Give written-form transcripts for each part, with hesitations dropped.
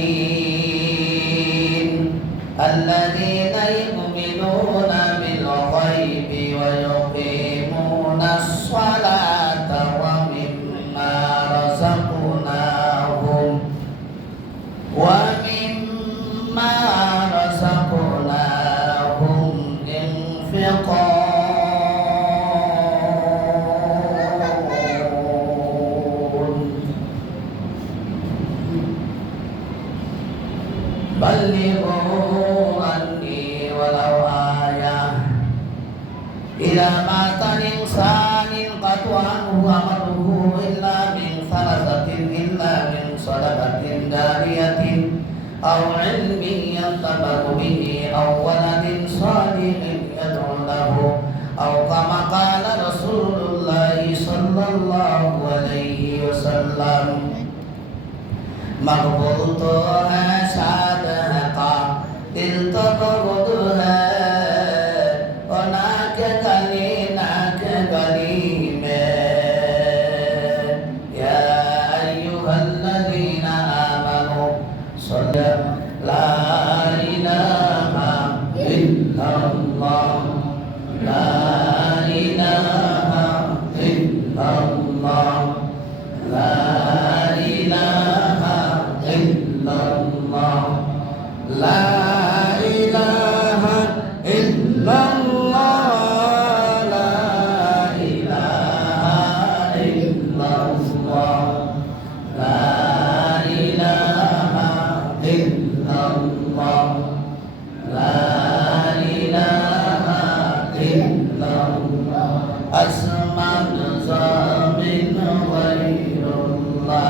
المتقين الذين يؤمنون بالغيب ويقيمون الصلاة ومما رزقناهم ينفقون بلغوا عني ولو آية إذا مات الإنسان انقطع عنه عمله إلا من ثلاثة إلا من صدقة جارية أو علم ينتفع به أو ولد صالح يدعو له أو كما قال رسول الله صلى الله عليه وسلم मकबूल तो है शाद है का दिल तो बहुत है और नाक गली में या अय्युहल्लज़ीना आमनू सल्लल्लाहु ला इलाहा इल्लल्लाह ला इलाहा इल्लल्लाह ला इलाहा illallah la ilaha illallah la ilaha illallah la ilaha illallah la ilaha illallah asman zamin ghairullah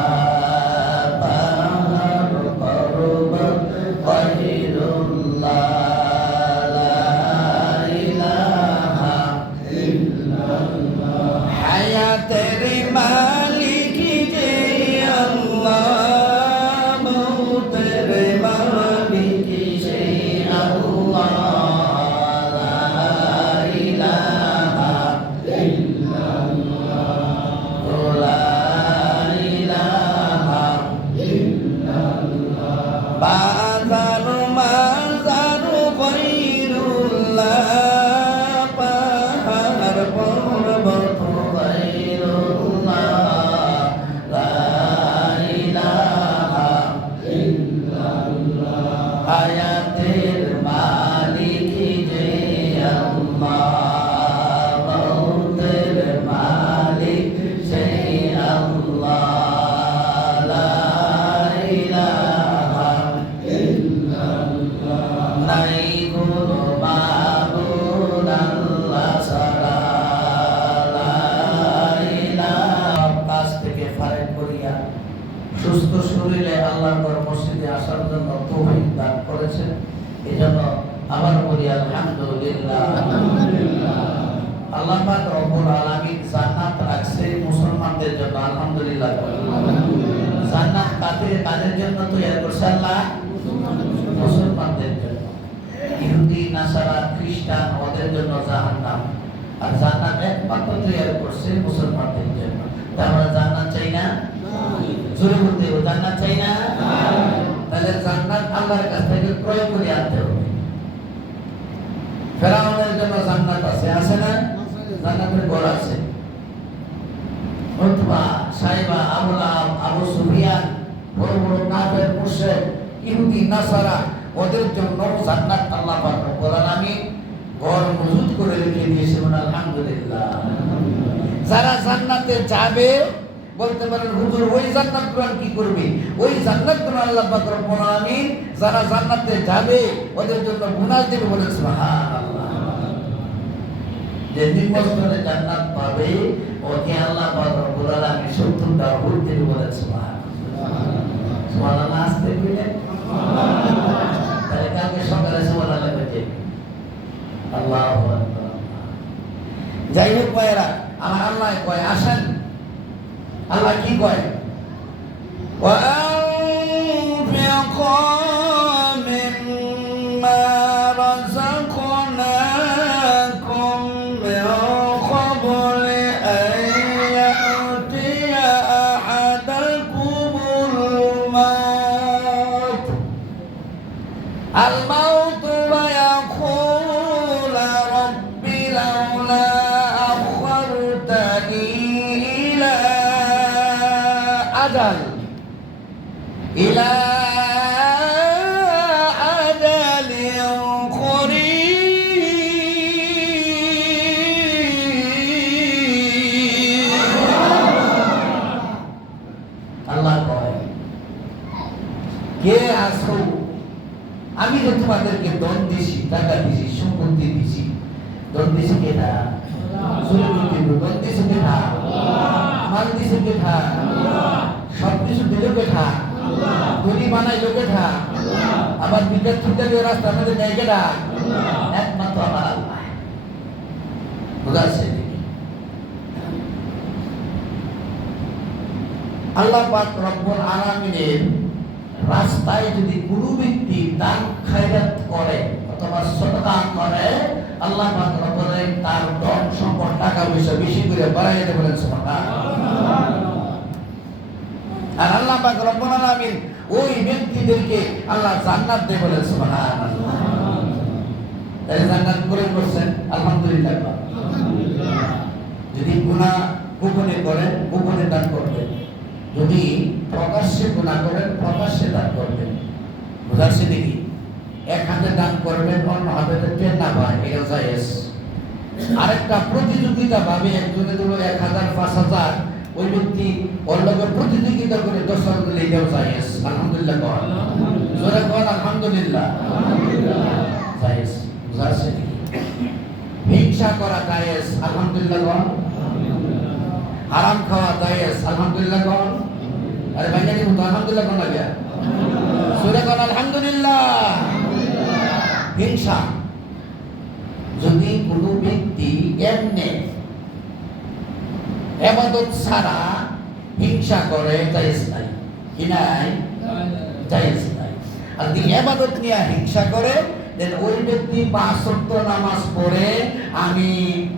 আয়াতের মালিক যে আল্লাহ মৌতের মালিক সেই আল্লাহ লা ইলাহা ইল্লাল্লাহ নাই কোনো মাবুদ আল্লাহ ছাড়া লা ইলাহা কাছ থেকে ফারেক করিয়া সুস্থ শরীরে আল্লাহর মসজিদে আসার জন্য তৌফিক দান করেছেন। এজন্য আবার বলি আলহামদুলিল্লাহ। আল্লাহ পাক রব্বুল আলামিন জান্নাত রাখছে মুসলমানদের জন্য, আলহামদুলিল্লাহ। জান্নাত কাদের জন্য তৈরি করছে আল্লাহ? মুসলমানদের জন্য। ইহুদি নাসারা খ্রিস্টান ওদের জন্য জাহান্নাম, আর জান্নাত একমাত্র তৈরি করছে মুসলমানদের জন্য। আমরা জান্নাত চাই না? জোরে বলতে হবে, জান্নাত চাই না? তাহলে জান্নাত আল্লাহর কাছ থেকে ক্রয় করে আনতে হবে। ফেরাউনের জন্য জান্নাত আছে না? জান্নাতের ঘর আছে। উতবা, সাইবা, আবু লাহাব, আবু সুফিয়ান, বড় বড় কাফের, মুশরিক, ইহুদি, নাসারা ওদের জন্য জান্নাত আল্লাহ পাক রব্বুল আলামিন ঘর মজুদ করে রেখে দিয়েছে। আলহামদুলিল্লাহ। যারা জান্নাতে যাবে বলতে পারেন হুজুর ওই জান্নাত কোরআন কি করবে? ওই জান্নাত কোরআন আল্লাহ পাক রব্বুল আলামিন যারা জান্নাতে যাবে ওদের জন্য বোনাস দেবে বলে সুবহানাল্লাহ। যে নিম্নস্তরে জান্নাত পাবে ওকে আল্লাহ পাক রব্বুল আলামিন 70টা হুর দেবে বলে সুবহানাল্লাহ। সুবহানাল্লাহ আসতে বলে সুবহানাল্লাহ। তাহলে কালকে সকালে সুবহানাল্লাহ বলতে আল্লাহু আকবার। যাই হোক ভাইরা, আমার আল্লাহ কয় আসেন। আল্লাহ কি কয়? وَأَنفِقُوا مِمَّا رَزَقْنَاكُم مِّن قَبْلِ أَن يَأْتِيَ أَحَدَكُمُ الْمَوْتُ আল মাউতু ওয়া ইয়াকুল রাব্বি লাউলা আখখারতানি ইলা আজাল ইলা কে আসো আমি যে তোমাদেরকে দন দিছি, টাকা দিছি, সম্পত্তি দিছি, দন দিছি কেটা? দন দিছি কেটা? মাল দিছি কেটা? সবকিছু দিল কেটা? ধনী বানাইলো কেটা? আবার বিকেট থেকে রাস্তার মধ্যে নেই কেটা? একমাত্র আমার আল্লাহ। বুঝা আছে? আল্লাহ পাক রব্বুল আলামিনের রাস্তায় যদি কোনো ব্যক্তি দান খায়রাত করে অথবা সাদকা করে, আল্লাহ পাক রব্বুল আলামিন তার ধন সম্পদ টাকা পয়সা বেশি করে বাড়াইয়ে দেবেন সুবহানাল্লাহ। আর আল্লাহ পাক রব্বুল আলামিন ওই ব্যক্তিদেরকে আল্লাহ জান্নাত দেবেন বলেন সুবহানাল্লাহ। তাই জান্নাত করে করছেন আলহামদুলিল্লাহ। যদি গুনাহ গোপনে করেন গোপনে দান করবেন, যদি প্রকাশ্যে গুনাহ করেন প্রকাশ্যে দান করবেন। বুঝাচ্ছি নাকি? এক হাতে দান করবেন, অন্য হাতে পেন না পায়, এটা জায়েজ। আরেকটা প্রতিযোগিতা ভাবে একজনে দিল 1000 5000, ওই ব্যক্তি অন্য প্রতিযোগিতা করে 10,000 দিলে এটাও জায়েজ। আলহামদুলিল্লাহ কর, জোরে কর আলহামদুলিল্লাহ, জায়েজ। বুঝাচ্ছি নাকি? হিংসা করা জায়েজ, আলহামদুলিল্লাহ কর। হারাম খাওয়া জায়েজ, আলহামদুলিল্লাহ কর। আরে ভাইয়া কি বলতো আলহামদুলিল্লাহ কোন লাগে? সূরা কোন আলহামদুলিল্লাহ। হিংসা, যদি কোনো ব্যক্তি এমনি ইবাদত ছাড়া হিংসা করে জায়েজ নাই, কি নাই? জায়েজ নাই। আর যদি ইবাদত নিয়ে হিংসা করে, দেন ওই ব্যক্তি 5 ওয়াক্ত নামাজ পড়ে আমি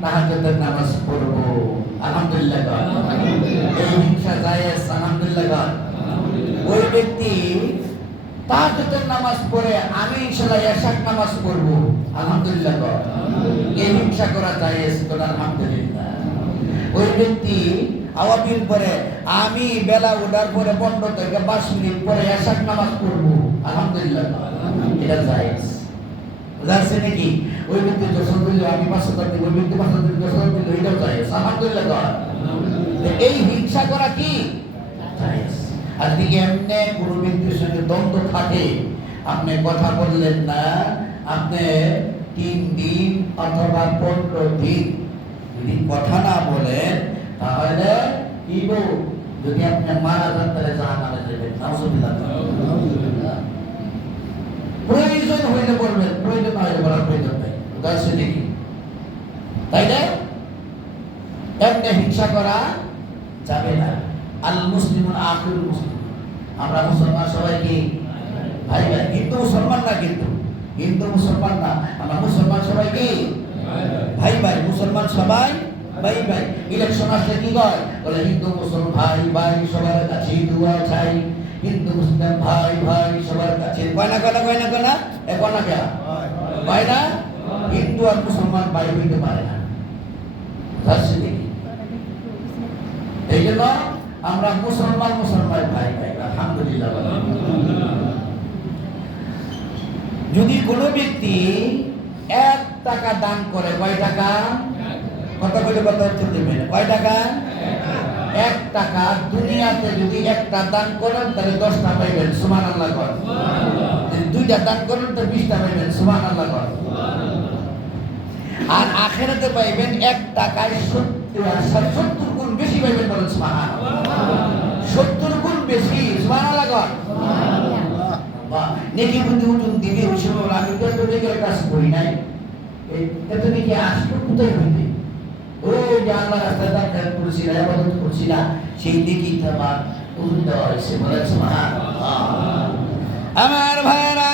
তাহাজ্জুদের নামাজ পড়ব, আলহামদুলিল্লাহ। এই হিংসা জায়েজ, আলহামদুলিল্লাহ। ওই ব্যক্তি তাহাজ্জুদের নামাজ পড়ে আমি ইনশাআল্লাহ ইশার নামাজ পড়ব, আলহামদুলিল্লাহ। এই হিংসা করা জায়েজ, আলহামদুলিল্লাহ। ওই ব্যক্তি আওয়াবিল পরে আমি বেলা ওঠার পরে 15 থেকে 5 মিনিট পরে ইশার নামাজ পড়ব, আলহামদুলিল্লাহ। এটা জায়েজ। বুঝাচ্ছে নাকি? ওই ব্যক্তি যখন দিল আমি 500 দিল, ওই ব্যক্তি 500 দিল, 10,000 দিল, এটাও জায়েজ, আলহামদুলিল্লাহ। এই হিংসা করা কি? জায়েজ। আর দিকে এমনি কোনো ব্যক্তির সঙ্গে দ্বন্দ্ব থাকে, আপনি কথা বললেন না, আপনি 3 দিন অথবা 15 দিন যদি কথা না বলেন, তাহলে কি বল, যদি আপনি মারা যান তাহলে জাহান্নামে যাবেন, নাউজুবিল্লাহ। প্রয়োজন হইলে বলবেন, প্রয়োজন না হইলে বলার প্রয়োজন নাই। বুঝাচ্ছে নাকি? তাই না? এমনি হিংসা করা যাবে না। আল মুসলিমুন আখিরুল মুসলিম, আমরা মুসলমান সবাই কি ভাই ভাই? হিন্দু মুসলমান না, কিন্তু হিন্দু মুসলমান না, আমরা মুসলমান সবাই কি ভাই ভাই। মুসলমান সবাই ভাই ভাই। ইলেকশন আসলে কি কয়? বলে হিন্দু মুসলমান ভাই ভাই সবার কাছে দোয়া চাই, হিন্দু মুসলিম ভাই ভাই সবার কাছে। কয় না কয় না কয় না কয় না? এখন না কে ভাই না? হিন্দু আর মুসলমান ভাই হইতে পারে না। বুঝাচ্ছে নাকি? এই জন্য আমরা মুসলমান মুসলমান ভাই ভাই, আলহামদুলিল্লাহ। যদি কোনো ব্যক্তি 1 টাকা দান করে, কয় টাকা? কত করে কথা হচ্ছে দেবেন? কয় টাকা? 1 টাকা। দুনিয়াতে যদি 1টা দান করেন তাহলে 10টা পাইবেন, সুবহানাল্লাহ কর। যদি 2টা দান করেন তাহলে 20টা পাইবেন, সুবহানাল্লাহ কর। আর আখিরাতে পাইবেন 1 টাকায় 70 গুণ বেশি পাইবেন, বলেন সুবহানাল্লাহ। 70 গুণ বেশি, সুবহানাল্লাহ কর। নেকি বুদ্ধি উঠুন দিবি ওই সময় আমি তো নেকের কাজ করি নাই, এত নেকি আসলো কোথায় হইতে? ওই যে আল্লাহ রাস্তায় দান করছি না, ইবাদত করছি না, সেই নেকি আমার উঠুন দেওয়া হয়েছে, বলেন সুবহানাল্লাহ। আমার ভাইরা,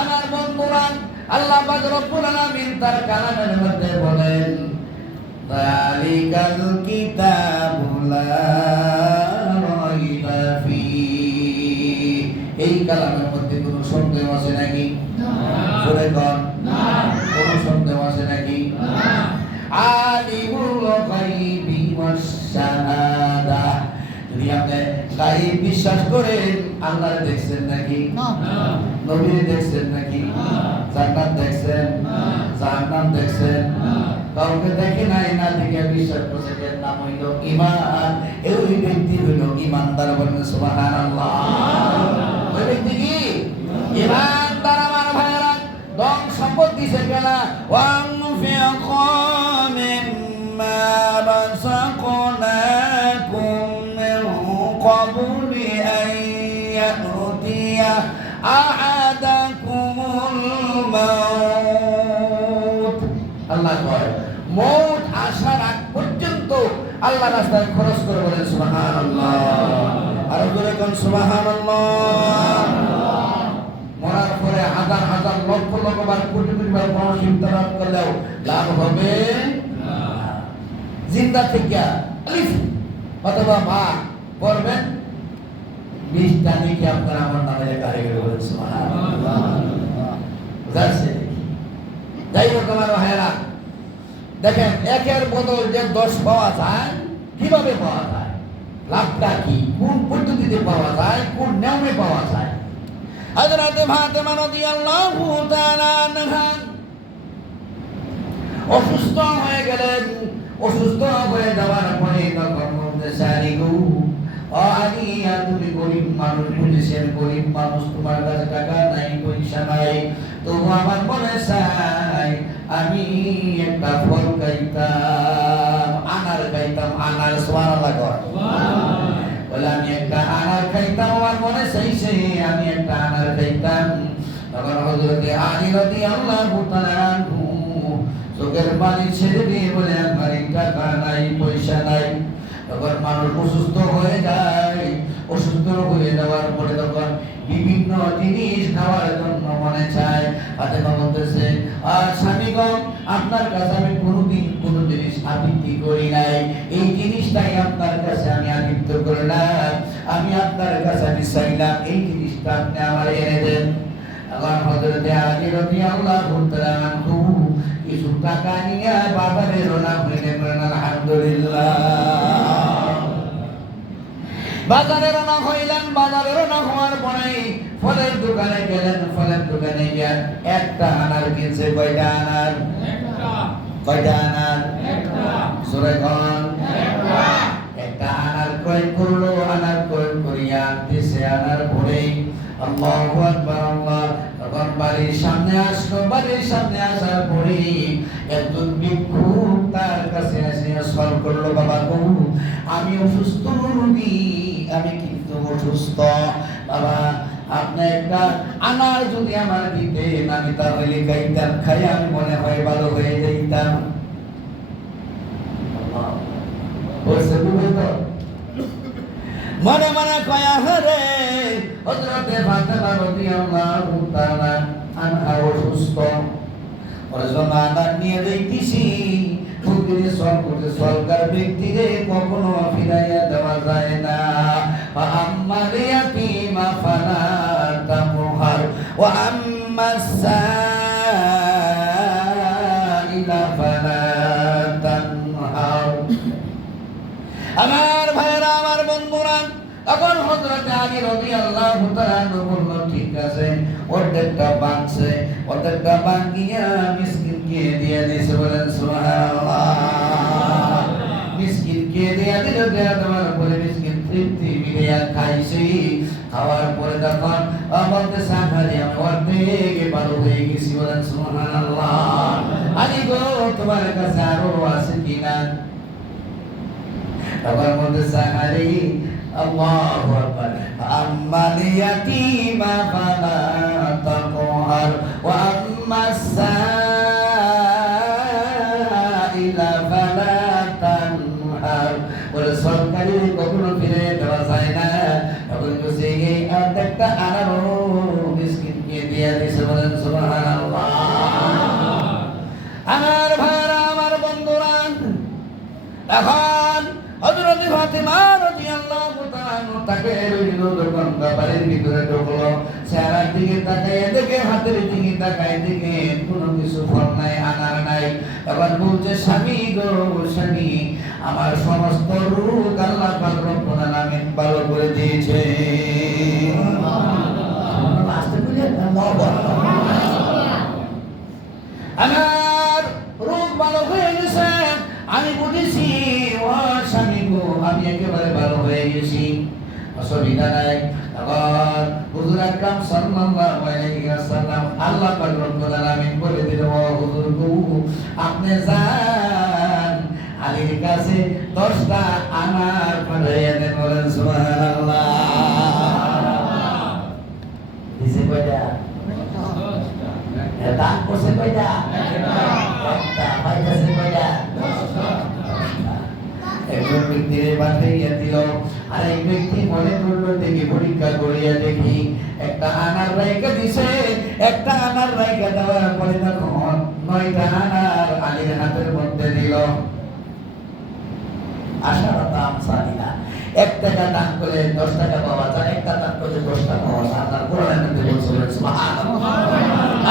আমার বন্ধুরা, আল্লাহ পাক রব্বুল আলামিন তার কালামের মধ্যে বলেন, যালিকাল কিতাবু লা রাইবা ফি। এই কালামের মধ্যে কোনো সন্দেহ আছে নাকি? জোরে কর কোন সন্দেহ আছে নাকি? আলিমুল গায়বি ওয়াস শাহাদা। যদি আপনি গায়ব বিশ্বাস করেন, আল্লাহ দেখছেন নাকি? নবী দেখছেন নাকি? জান্নাত দেখছেন? জাহান্নাম দেখছেন? কাউকে দেখে নাই, না দেখে বিশ্বাস করছেন, এর নাম হইল ঈমান। এই ব্যক্তি হইল ঈমানদার। বলেন সুবহানাল্লাহ। ওই ব্যক্তি কি ঈমানদার? আমার ভাইরা, ধন সম্পদ দিছে কেনা? ওয়ানফিকু মিম্মা রাযাকনাকুম মিন ক্বাবলি আন ইয়াতিয়া আহাদাকুমুল মাউত। আল্লাহ কয় মউত আসার আগ পর্যন্ত আল্লাহ রাস্তায় খরচ করে। বলেন সুবহানাল্লাহ। আর জোরে কোন সুবহানাল্লাহ। মরার পরে হাজার হাজার লক্ষ লক্ষ বার কোটি কোটি বার পড়াশোনা করলেও লাভ হবে না। জিন্দা থেকে আলিফ অথবা বা পড়বেন, 20টা নাকি আপনার আমার নামে লেখা হয়ে গেল। বলেন সুবহানাল্লাহ। বুঝাচ্ছে? যাই হোক আমার ভাইয়েরা, দেখেন একের বদল যে 10 পাওয়া যায়, কিভাবে পাওয়া যায়? লাভটা কি? কোন পদ্ধতিতে পাওয়া যায়? কোন নিয়মে পাওয়া যায়? হযরত ফাতেমা রাদিয়াল্লাহু তাআলা আনহা অসুস্থ হয়ে গেলেন। অসুস্থ হয়ে যাওয়ার পরে তখন বলতেছে, আলী গো, আলী, তুমি গরিব মানুষ, বুঝেছেন গরিব মানুষ, তোমার কাছে টাকা নাই, পয়সা নাই, তবু আমার মনে চাই আমি একটা ফল খাইতাম, আনার খাইতাম। আনার সুবহানাল্লাহ কর। বলে আমি একটা আনার খাইতাম, আমার মনে চাইছে আমি একটা আনার খাইতাম। তখন হযরত আলী রাদিয়াল্লাহু তাআলা আনহু চোখের পানি ছেড়ে দিয়ে বলে, আমার টাকা নাই, পয়সা নাই। তখন মানুষ অসুস্থ হয়ে যায়। অসুস্থ হয়ে যাওয়ার পরে তখন বিভিন্ন জিনিস খাওয়ার জন্য মনে চায়। ফাতেমা বলতেছে, আর স্বামীগণ, আপনার কাছে আমি কোনোদিন কোনো জিনিস আবৃত্তি করি নাই, এই জিনিসটাই আপনার কাছে আমি আবৃত্তি করলাম, আমি আপনার কাছে আমি চাইলাম এই জিনিসটা আপনি আমার এনে দেন। তখন হযরত আলী রাদিয়াল্লাহু তাআলা আনহু কিছু টাকা নিয়ে বাজারে রওনা হইলেন। আলহামদুলিল্লাহ। বাজারে রওনা হইলেন। বাজারে রওনা হওয়ার পরে ফলের দোকানে গেলেন। ফলের দোকানে গিয়ে একটা আনার কিনছে। কয়টা আনার? কয়টা আনার? সূরা কোন? একটা আনার ক্রয় করলো। আনার ক্রয় করিয়া আনতেছে। আনার পরে আল্লাহু আকবার, আল্লাহ। তখন বাড়ির সামনে আসলো। বাড়ির সামনে আসার পরে একজন ভিক্ষুক তার কাছে এসে সওয়াল করলো, বাবা গো, আমি অসুস্থ রোগী, আমি কিন্তু অসুস্থ, বাবা আপনি একটা আনার যদি আমার দিতেন, আমি তাহলে খাইতাম, খাই আমি মনে হয় ভালো হয়ে যাইতাম। মনে মনে কয়া হরে হযরত ফাতেমা রাদিয়াল্লাহু তাআলা আনহা অসুস্থ, ওর জন্য আনার নিয়ে দেখতেছি। ফুকিরে সল করতে সরকার ব্যক্তিরে কখনো ফিরাইয়া দেওয়া যায় না। আম্মাল ইয়াতীমা ফালা তাকহার ওয়া আম্মাস সাইলা ফালা তানহার। আমার ভাইরা, আমার বন্ধুরা, তখন হযরত আলী রাদিয়াল্লাহু তাআলা বলল, ঠিক আছে, অর্ধেকটা বাঁচছে, অর্ধেকটা বাকিয়া মিসকিনকে দিয়ে দিয়েছে। বলেন সুবহানাল্লাহ। মিসকিনকে দিয়ে দিল। দেওয়ার পরে মিসকিন তৃপ্তি মিলিয়া খাইছে। খাওয়ার পরে তখন বলতে সাহারি, আমি অর্ধেক ভালো হয়ে গেছি। বলেন সুবহানাল্লাহ। আলী গো, তোমার কাছে আরো আছে কিনা? তখন বলতে সাহারি, আল্লাহু আকবার, আম্মাল ইয়াতীমা ফালা তাকহার ওয়া আম্মাস সাইলা ফালা তানহার। বলে সরকারি কখনো ফিরে দেওয়া যায় না। তখন বলছে এই অর্ধেকটা আনারও মিসকিনকে দিয়ে দিয়েছে। বলেন সুবহানাল্লাহ। আমার ভাইরা, আমার বন্ধুরা, এখন হযরত ফাতেমা রাদিয়াল্লাহু তাআলা তাকে রইল, যখন বাড়ির ভিতরে ঢুকলো, চেহারা দিকে তাকায় দেখে, হাতের দিকে তাকায় দেখে কোনো কিছু ফল নাই, আনার নাই। এবার বলছে, স্বামী গো স্বামী, আমার সমস্ত রোগ আল্লাহ পাক রব্বুল আলামিন ভালো করে দিয়েছে। আমার রোগ ভালো হয়ে গেছে, আমি বুঝেছি ও স্বামী গো, আমি একেবারে ভালো হয়ে গেছি, অসুবিধা নাই। আবার হুজুর আকরাম সাল্লাল্লাহু আলাইহি ওয়াসাল্লাম আল্লাহ পাক রব্বুল আলামিন বলে দিল, ও হুজুর গো, আপনি যান আলীর কাছে 10টা আনার পাঠাইয়া দেন। বলেন সুবহানাল্লাহ। দিছে কয়টা? দান করছে কয়টা? একটা। পাইতেছে কয়টা? একজন ব্যক্তির পাঠাইয়া দিল, আর এক ব্যক্তি মনে করলো দেখি পরীক্ষা করিয়া দেখি, একটা আনার রাইখা দিছে। একটা আনার রাইখা দেওয়ার পরে তখন 9টা আনার আলীর হাতের মধ্যে দিল। আশারাতা আমসালিনা, 1 টাকা দান করে 10 টাকা পাওয়া যায়, 1 টাকা দান করে 10 টাকা পাওয়া যায়। আল্লাহ কোরআনের মধ্যে বলছে, সুবহানাল্লাহ।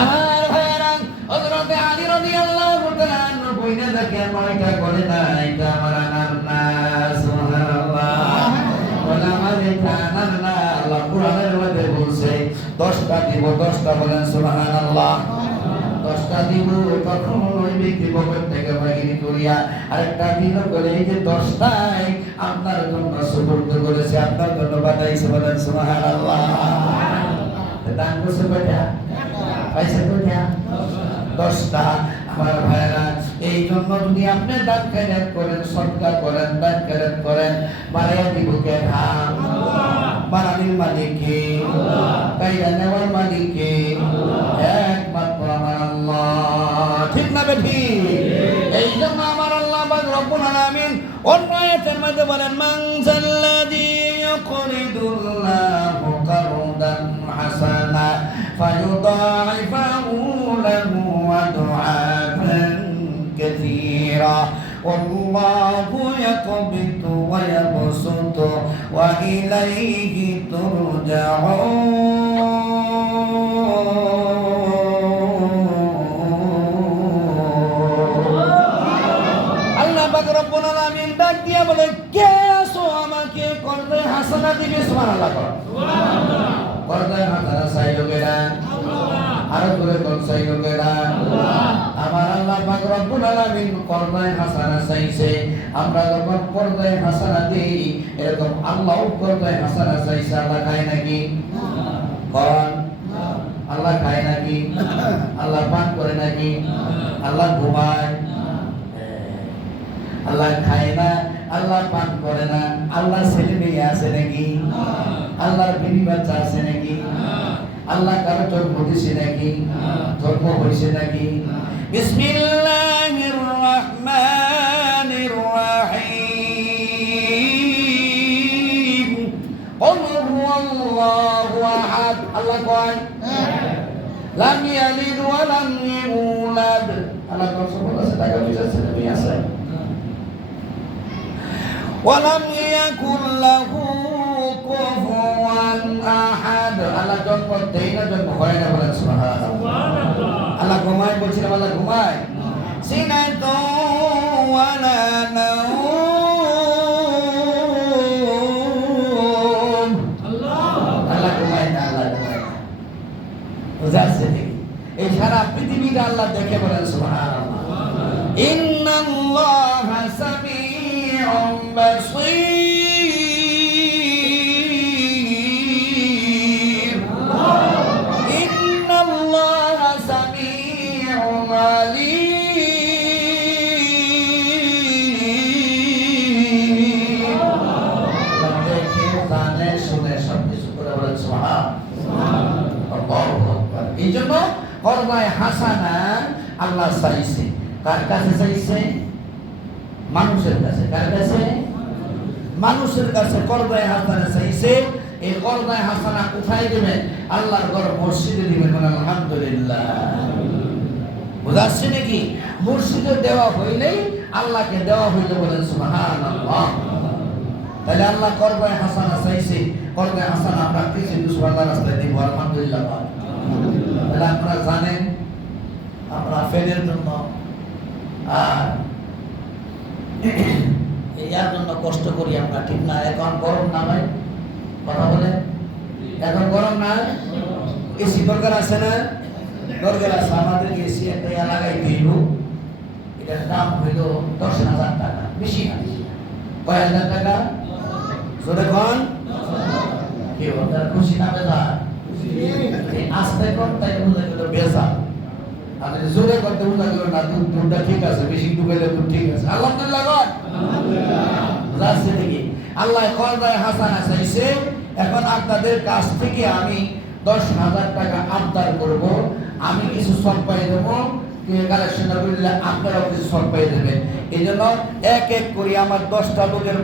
আমার ভাইরা, হযরত আলী রাদিয়াল্লাহু তাআলা আনহু কইনা দেখে 9টা করে না, এটা আমার আনার না। সুবহানাল্লাহ। বলে আমার এটা আনার না, আল্লাহ কোরআনের মধ্যে বলছে 10টা দিব, 10টা। বলেন সুবহানাল্লাহ। 10টা দিব। তখন ওই ব্যক্তি পকেট থেকে বাহির করিয়া আরেকটা দিল, বলে এই যে 10টাই আপনার জন্য সুবর্দ করেছে, আপনার জন্য বানাইছে। বলেন সুবহানাল্লাহ। দান করছে কয়টা? পাইছে কয়টা? 10টা। আমার ভাইরা, এই জন্য যদি আপনি দান খয়রাত করেন, সদকা করেন, দান খয়রাত করেন, বাড়াইয়া দিব কে? বাড়ানির মালিক কে? কাইরা নেওয়ার মালিক কে? একমাত্র আমার আল্লাহ। ঠিক না বেঠি? এই জন্য আমার আল্লাহ পাক রব্বুল আলামিন অন্য আয়াতের মধ্যে বলেন, মান যাল্লাযী ইউকরিদুল্লাহু কারদান হাসানা ফায়ুদাইফাহু লাহু আদআফান কাসীরা ওয়াল্লাহু ইয়াকবিতু ওয়া ইয়াবসুতু ওয়া ইলাইহি তুরজাউন। আল্লাহ পাক রব্বুল আলামিন ডাক দিয়া বলে, কে আছো আমাকে করদে হাসানা দিবে? সুবহানাল্লাহ। সুবহানাল্লাহ। করদে হাসানা চাই লোকেরা, আরো করে কোন চাই লোকেরা? আমার আল্লাহ পাক রব্বুল আলামিন করদে হাসানা চাইছে। আমরা যখন করদে হাসানা দেই, এরকম আল্লাহ করদে হাসানা চাইছে। আল্লাহ খায় নাকি? কোন? আল্লাহ খায় নাকি? আল্লাহ পান করে নাকি? আল্লাহ ঘুমায়? আল্লাহ খায় না, আল্লাহ পান করে না। আল্লাহ ছেলে মেয়ে আছে নাকি? আল্লাহর বিবি বাচ্চা আছে নাকি? আল্লাহ কারো জন্ম দিছে নাকি? জন্ম হয়েছে নাকি? বিসমিল্লাহির রহমানির রহিম। কুল হুয়াল্লাহু আহাদ। আল্লাহ কয়, লাম ইয়ালিদ ওয়া লাম ইউলাদ। আল্লাহ কোন সবল আছে? টাকা পয়সা আছে, মেয়ে আছে? ওয়ালাম ইয়াকুল লাহু কুফুয়ান আহাদ। আল্লাহ জন্ম দেয় না, জন্ম হয় না। বলেন সুবহানাল্লাহ। আল্লাহ ঘুমায় বলছিলাম, আল্লাহ ঘুমায়? সিনাতু ওয়ালা নাওম। আল্লাহ ঘুমায় না, আল্লাহ ঘুমায় না। বুঝাচ্ছে নাকি? এই সারা পৃথিবীটা আল্লাহ দেখে। বলেন সুবহানাল্লাহ। ইন্নাল্লাহা সামিউম বাসীর। ইন্নাল্লাহা সামিউন আলীম। দেখে জানে শুনে সবকিছু করে। বলেন সুবহানাল্লাহ। আল্লাহু আকবার। এই জন্য করদায় হাসানা আল্লাহ চাইছে। কার কাছে চাইছে? মানুষের কাছে। কার কাছে? মানুষের কাছে করদায় হাসানা চাইছে। এই করদায় হাসানা কোথায় দিবেন? আল্লাহর ঘর মসজিদে দিবেন। আলহামদুলিল্লাহ। বুঝাচ্ছে নাকি? মসজিদে দেওয়া হইলেই আল্লাহকে দেওয়া হইলে। বলেন সুবহানাল্লাহ। তাহলে আল্লাহ করদায় হাসানা চাইছে। করদায় হাসানা আমরা কিছু দুশ্মন রাস্তায় দিব। আলহামদুলিল্লাহ। তাহলে আপনারা জানেন আমরা ফ্যানের জন্য আর ইয়ার জন্য কষ্ট করি আমরা, ঠিক না? এখন গরম না ভাই, কথা বলে, এখন গরম না, এসি দরকার আছে না? দরকার আছে। আমাদের এসি একটা লাগাই দিল, এটার দাম হইল 10,000 টাকা, বেশি না, কয় হাজার টাকা? জোরে কোন কেউ আপনার খুশি না বেজার? আস্তে কম তাই বোঝা গেল বেজার, আর জোরে করতে বোঝা গেল না দুধটা ঠিক আছে, বেশি ডুবাইলে দুধ ঠিক আছে। আলহামদুলিল্লাহ কর যাচ্ছে দেখি আল্লাহ কলবায় হাসানা চাইছে। এখন আপনাদের কাছ থেকে আমি 10,000 টাকা আবদার করব, আমি কিছু সব পাই দেবো, কালেকশন করলে আপনারাও কিছু সব পাই দেবেন। এই জন্য এক এক করে আমার 10টা লোকের